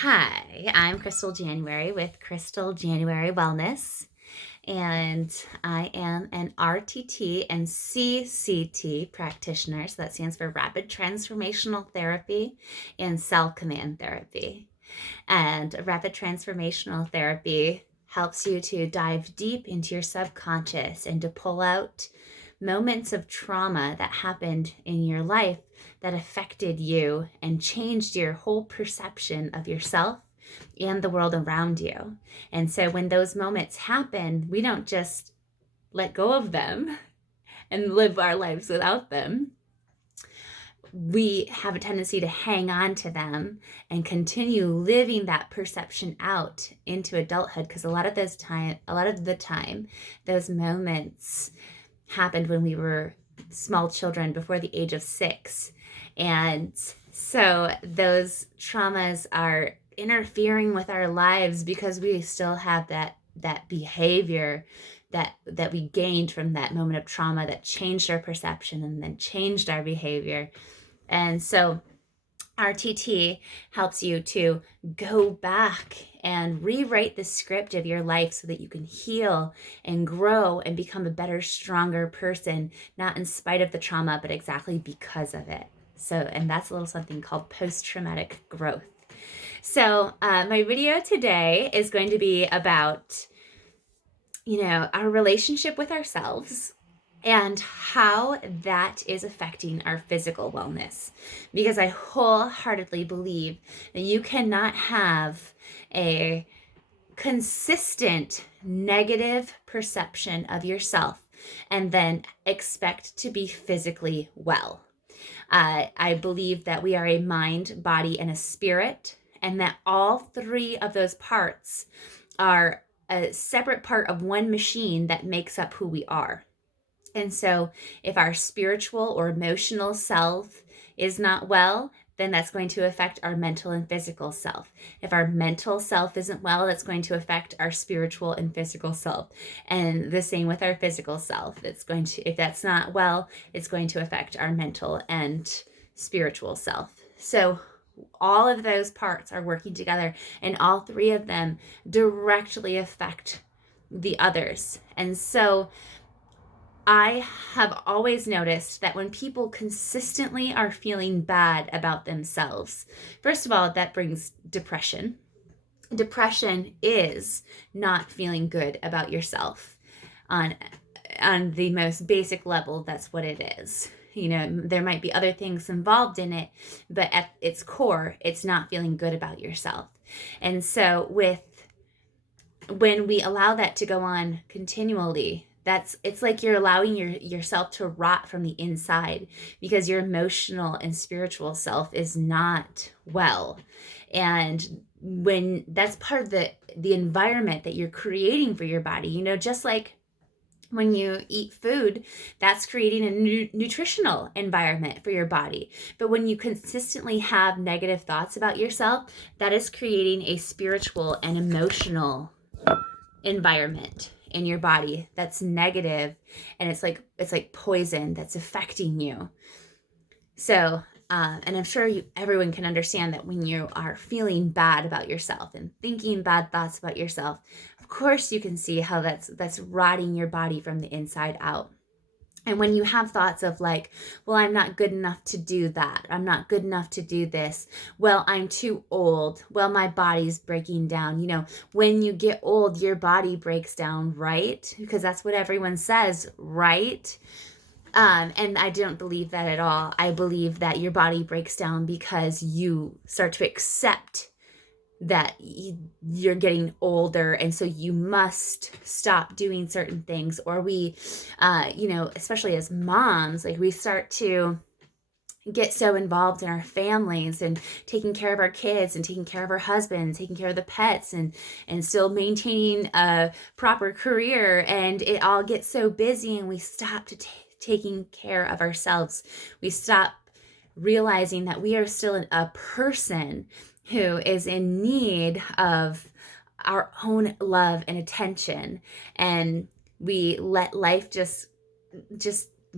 Hi, I'm Crystal January with Crystal January Wellness, and I am an RTT and CCT practitioner. So that stands for Rapid Transformational Therapy and Cell Command Therapy. And rapid transformational therapy helps you to dive deep into your subconscious and to pull out moments of trauma that happened in your life that affected you and changed your whole perception of yourself and the world around you. And so when those moments happen, we don't just let go of them and live our lives without them. We have a tendency to hang on to them and continue living that perception out into adulthood, because a lot of the time those moments happened when we were small children before the age of 6. And so those traumas are interfering with our lives because we still have that behavior that we gained from that moment of trauma that changed our perception and then changed our behavior. And so RTT helps you to go back and rewrite the script of your life so that you can heal and grow and become a better, stronger person, not in spite of the trauma, but exactly because of it. So, and that's a little something called post-traumatic growth. So, my video today is going to be about, our relationship with ourselves and how that is affecting our physical wellness. Because I wholeheartedly believe that you cannot have a consistent negative perception of yourself and then expect to be physically well. I believe that we are a mind, body, and a spirit, and that all three of those parts are a separate part of one machine that makes up who we are. And so, if our spiritual or emotional self is not well, then that's going to affect our mental and physical self. If our mental self isn't well, that's going to affect our spiritual and physical self. And the same with our physical self. If that's not well, it's going to affect our mental and spiritual self. So, all of those parts are working together, and all three of them directly affect the others. And so, I have always noticed that when people consistently are feeling bad about themselves, first of all, that brings depression. Depression is not feeling good about yourself. On the most basic level, that's what it is. There might be other things involved in it, but at its core, it's not feeling good about yourself. And so when we allow that to go on continually, it's like you're allowing yourself to rot from the inside, because your emotional and spiritual self is not well. And when that's part of the environment that you're creating for your body, just like when you eat food, that's creating a nutritional environment for your body. But when you consistently have negative thoughts about yourself, that is creating a spiritual and emotional environment in your body that's negative, and it's like poison that's affecting you. So and I'm sure everyone can understand that when you are feeling bad about yourself and thinking bad thoughts about yourself, of course you can see how that's rotting your body from the inside out. And when you have thoughts of like, well, I'm not good enough to do that. I'm not good enough to do this. Well, I'm too old. Well, my body's breaking down. When you get old, your body breaks down, right? Because that's what everyone says, right? And I don't believe that at all. I believe that your body breaks down because you start to accept that you're getting older, and so you must stop doing certain things. Or we especially as moms, like we start to get so involved in our families and taking care of our kids and taking care of our husbands, taking care of the pets, and still maintaining a proper career, and it all gets so busy, and we stop to taking care of ourselves. We stop realizing that we are still a person who is in need of our own love and attention, and we let life just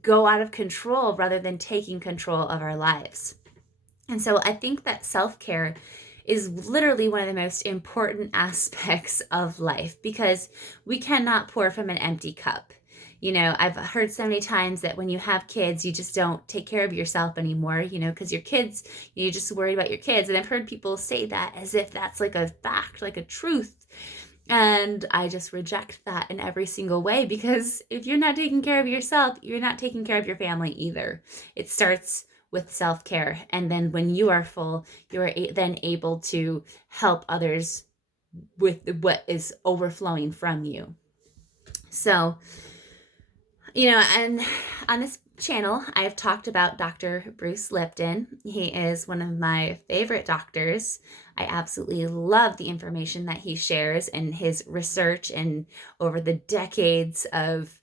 go out of control rather than taking control of our lives. And so I think that self-care is literally one of the most important aspects of life, because we cannot pour from an empty cup. I've heard so many times that when you have kids, you just don't take care of yourself anymore, because your kids, you just worry about your kids. And I've heard people say that as if that's like a fact, like a truth. And I just reject that in every single way, because if you're not taking care of yourself, you're not taking care of your family either. It starts with self-care. And then when you are full, you are then able to help others with what is overflowing from you. So, and on this channel, I've talked about Dr. Bruce Lipton. He is one of my favorite doctors. I absolutely love the information that he shares and his research, and over the decades of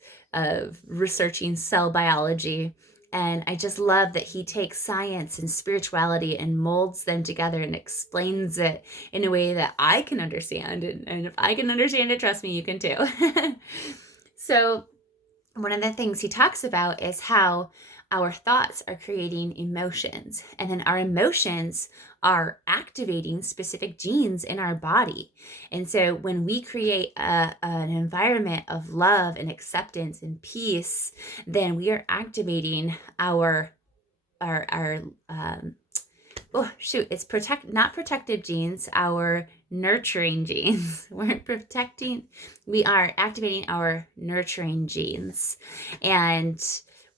researching cell biology. And I just love that he takes science and spirituality and molds them together and explains it in a way that I can understand. And if I can understand it, trust me, you can too. So one of the things he talks about is how our thoughts are creating emotions, and then our emotions are activating specific genes in our body. And so when we create an environment of love and acceptance and peace, then we are activating our it's not protective genes, our nurturing genes. We are activating our nurturing genes. And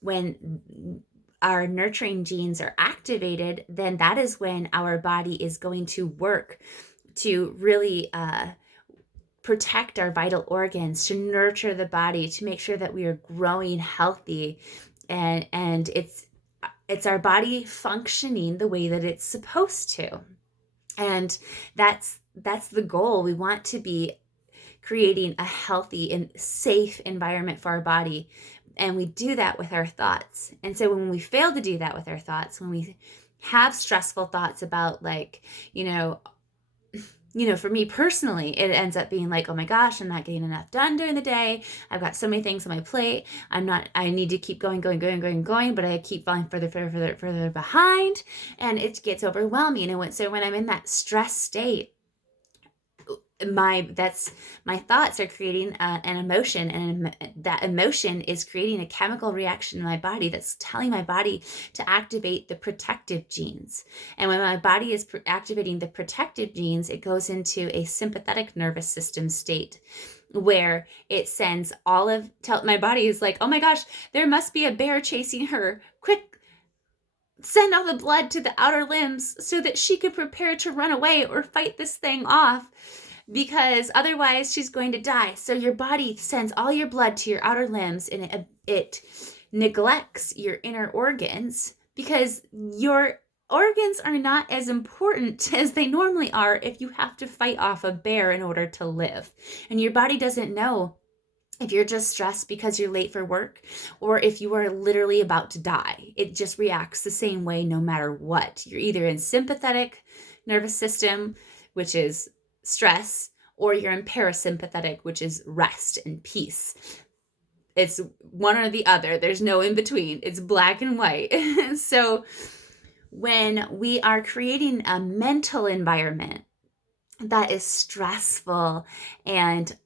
when our nurturing genes are activated, then that is when our body is going to work to really protect our vital organs, to nurture the body, to make sure that we are growing healthy. And it's our body functioning the way that it's supposed to. And that's the goal. We want to be creating a healthy and safe environment for our body. And we do that with our thoughts. And so when we fail to do that with our thoughts, when we have stressful thoughts about, like, for me personally, it ends up being like, oh my gosh, I'm not getting enough done during the day. I've got so many things on my plate. I need to keep going, but I keep falling further behind, and it gets overwhelming. And so when I'm in that stress state, my thoughts are creating an emotion, and that emotion is creating a chemical reaction in my body that's telling my body to activate the protective genes. And when my body is activating the protective genes, it goes into a sympathetic nervous system state, where it sends my body is like, oh my gosh, there must be a bear chasing her. Quick, send all the blood to the outer limbs so that she could prepare to run away or fight this thing off, because otherwise she's going to die. So your body sends all your blood to your outer limbs, and it neglects your inner organs, because your organs are not as important as they normally are if you have to fight off a bear in order to live. And your body doesn't know if you're just stressed because you're late for work, or if you are literally about to die. It just reacts the same way no matter what. You're either in sympathetic nervous system, which is stress, or you're in parasympathetic, which is rest and peace. It's one or the other. There's no in between. It's black and white. So when we are creating a mental environment that is stressful and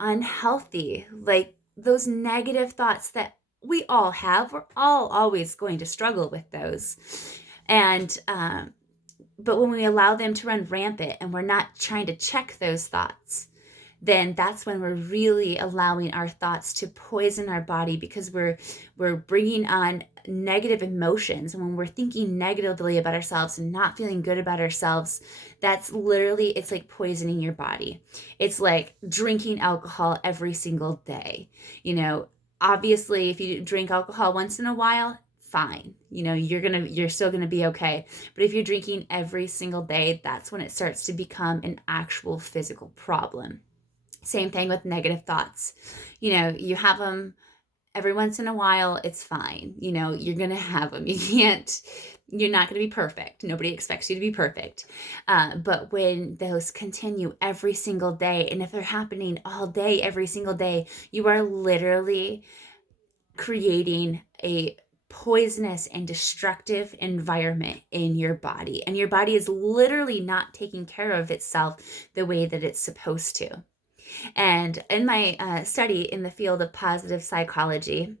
unhealthy, like those negative thoughts that we all have, we're all always going to struggle with those. And but when we allow them to run rampant and we're not trying to check those thoughts, then that's when we're really allowing our thoughts to poison our body, because we're bringing on negative emotions. And when we're thinking negatively about ourselves and not feeling good about ourselves, that's literally, it's like poisoning your body. It's like drinking alcohol every single day. Obviously, if you drink alcohol once in a while, fine. You're still gonna be okay. But if you're drinking every single day, that's when it starts to become an actual physical problem. Same thing with negative thoughts. You have them every once in a while, it's fine. You're gonna have them. You're not gonna be perfect. Nobody expects you to be perfect. But when those continue every single day, and if they're happening all day, every single day, you are literally creating a poisonous and destructive environment in your body. And your body is literally not taking care of itself the way that it's supposed to. And in my study in the field of positive psychology,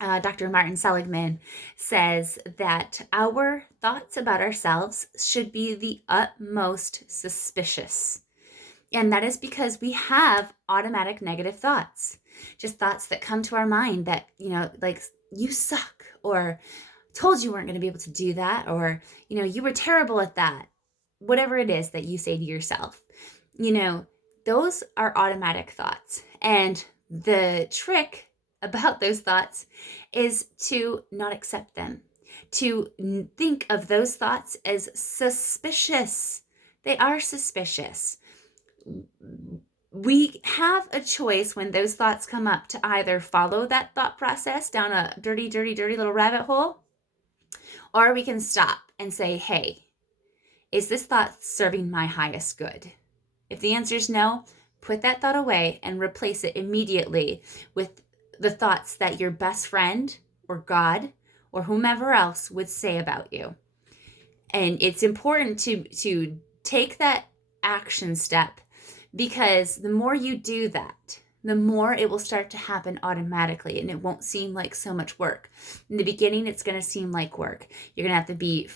Dr. Martin Seligman says that our thoughts about ourselves should be the utmost suspicious. And that is because we have automatic negative thoughts, just thoughts that come to our mind that, like, you suck, or told you weren't going to be able to do that, or, you were terrible at that. Whatever it is that you say to yourself, those are automatic thoughts. And the trick about those thoughts is to not accept them, to think of those thoughts as suspicious. They are suspicious. We have a choice when those thoughts come up to either follow that thought process down a dirty, dirty, dirty little rabbit hole, or we can stop and say, hey, is this thought serving my highest good? If the answer is no, put that thought away and replace it immediately with the thoughts that your best friend or God or whomever else would say about you. And it's important to take that action step, because the more you do that, the more it will start to happen automatically, and it won't seem like so much work. In the beginning, it's going to seem like work. You're going to have to be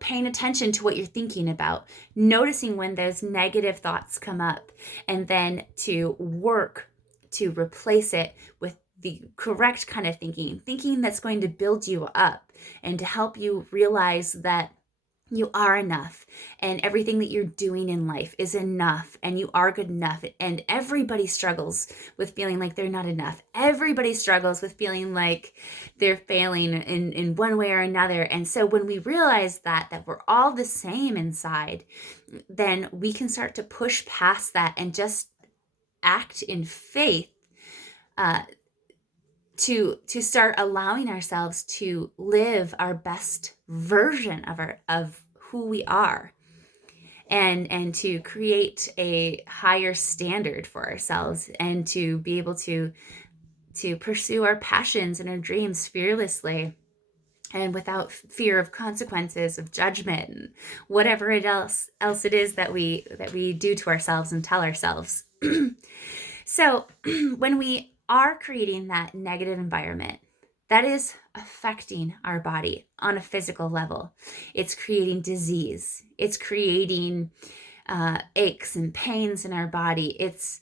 paying attention to what you're thinking about, noticing when those negative thoughts come up, and then to work to replace it with the correct kind of thinking that's going to build you up and to help you realize that you are enough, and everything that you're doing in life is enough, and you are good enough. And everybody struggles with feeling like they're not enough. Everybody struggles with feeling like they're failing in one way or another. And so when we realize that we're all the same inside, then we can start to push past that and just act in faith, to start allowing ourselves to live our best version of who we are, and to create a higher standard for ourselves, and to be able to pursue our passions and our dreams fearlessly and without fear of consequences, of judgment, and whatever else it is that we do to ourselves and tell ourselves. So when we are creating that negative environment, that is affecting our body on a physical level. It's creating disease. It's creating aches and pains in our body. It's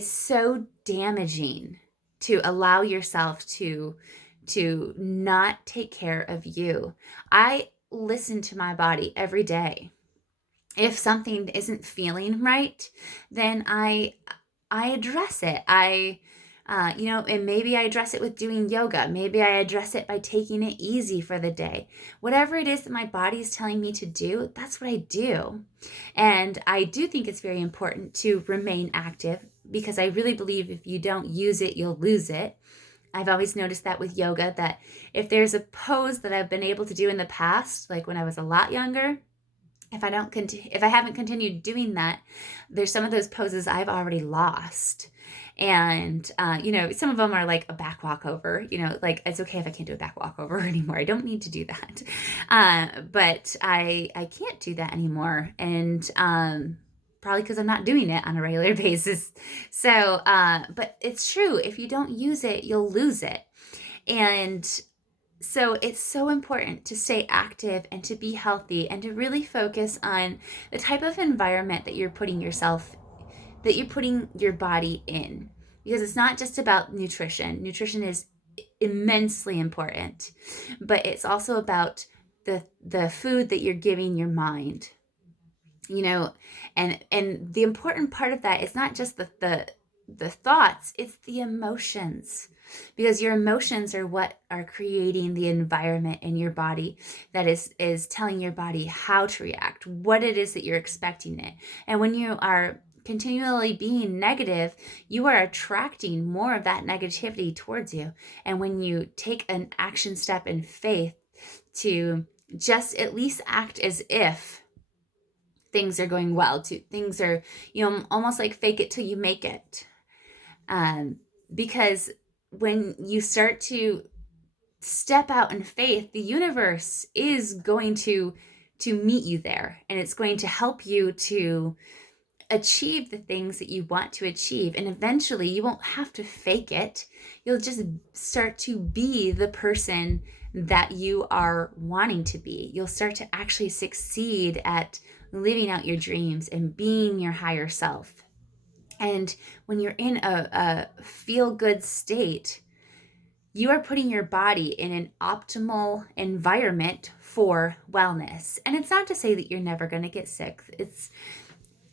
so damaging to allow yourself to not take care of you. I listen to my body every day. If something isn't feeling right, then I address it. And maybe I address it with doing yoga. Maybe I address it by taking it easy for the day. Whatever it is that my body is telling me to do, that's what I do. And I do think it's very important to remain active, because I really believe if you don't use it, you'll lose it. I've always noticed that with yoga, that if there's a pose that I've been able to do in the past, like when I was a lot younger, if I haven't continued doing that, there's some of those poses I've already lost. And, some of them are like a back walkover, like it's okay if I can't do a back walkover anymore. I don't need to do that. But I can't do that anymore. And, probably because I'm not doing it on a regular basis. So, but it's true. If you don't use it, you'll lose it. And so it's so important to stay active and to be healthy and to really focus on the type of environment that you're putting your body in, because it's not just about nutrition. Nutrition is immensely important, but it's also about the food that you're giving your mind, and the important part of that is not just the thoughts, it's the emotions, because your emotions are what are creating the environment in your body that is telling your body how to react, what it is that you're expecting it. And when you are continually being negative, you are attracting more of that negativity towards you. And when you take an action step in faith to just at least act as if things are going well, things are, almost like fake it till you make it. Because when you start to step out in faith, the universe is going to meet you there, and it's going to help you to achieve the things that you want to achieve. And eventually you won't have to fake it. You'll just start to be the person that you are wanting to be. You'll start to actually succeed at living out your dreams and being your higher self. And when you're in a feel-good state, you are putting your body in an optimal environment for wellness. And it's not to say that you're never going to get sick.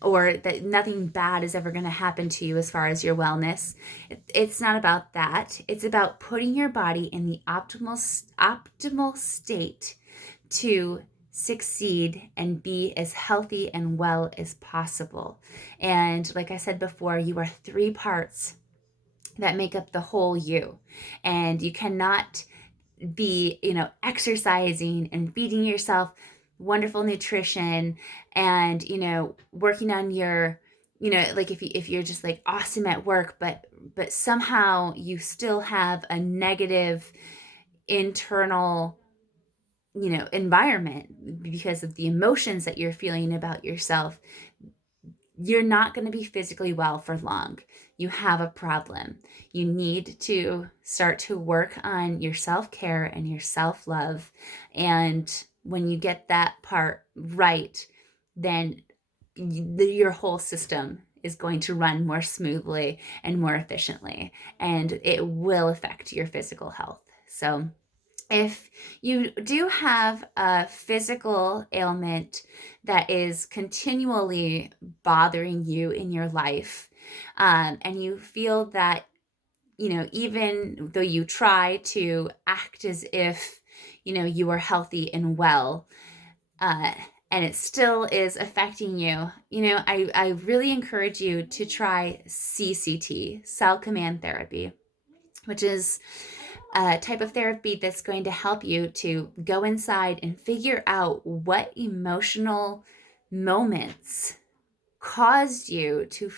Or that nothing bad is ever going to happen to you as far as your wellness. It's not about that. It's about putting your body in the optimal state to succeed and be as healthy and well as possible. And like I said before, you are 3 parts that make up the whole you. And you cannot be, exercising and feeding yourself wonderful nutrition and, working on your, like if you're just like awesome at work, but somehow you still have a negative internal, environment because of the emotions that you're feeling about yourself, you're not going to be physically well for long. You have a problem. You need to start to work on your self-care and your self-love. And when you get that part right, then your whole system is going to run more smoothly and more efficiently, and it will affect your physical health. So if you do have a physical ailment that is continually bothering you in your life, and you feel that, even though you try to act as if, you are healthy and well, and it still is affecting you, I really encourage you to try CCT, cell command therapy, which is a type of therapy that's going to help you to go inside and figure out what emotional moments caused you to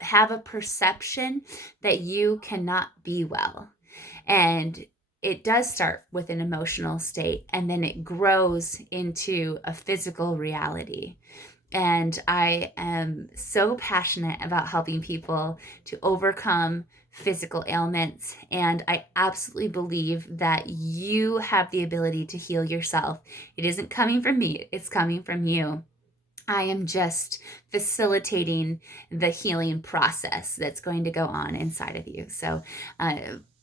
have a perception that you cannot be well. And it does start with an emotional state, and then it grows into a physical reality. And I am so passionate about helping people to overcome physical ailments. And I absolutely believe that you have the ability to heal yourself. It isn't coming from me, it's coming from you. I am just facilitating the healing process that's going to go on inside of you. So,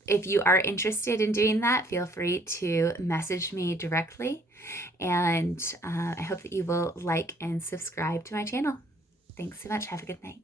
if you are interested in doing that, feel free to message me directly. And I hope that you will like and subscribe to my channel. Thanks so much. Have a good night.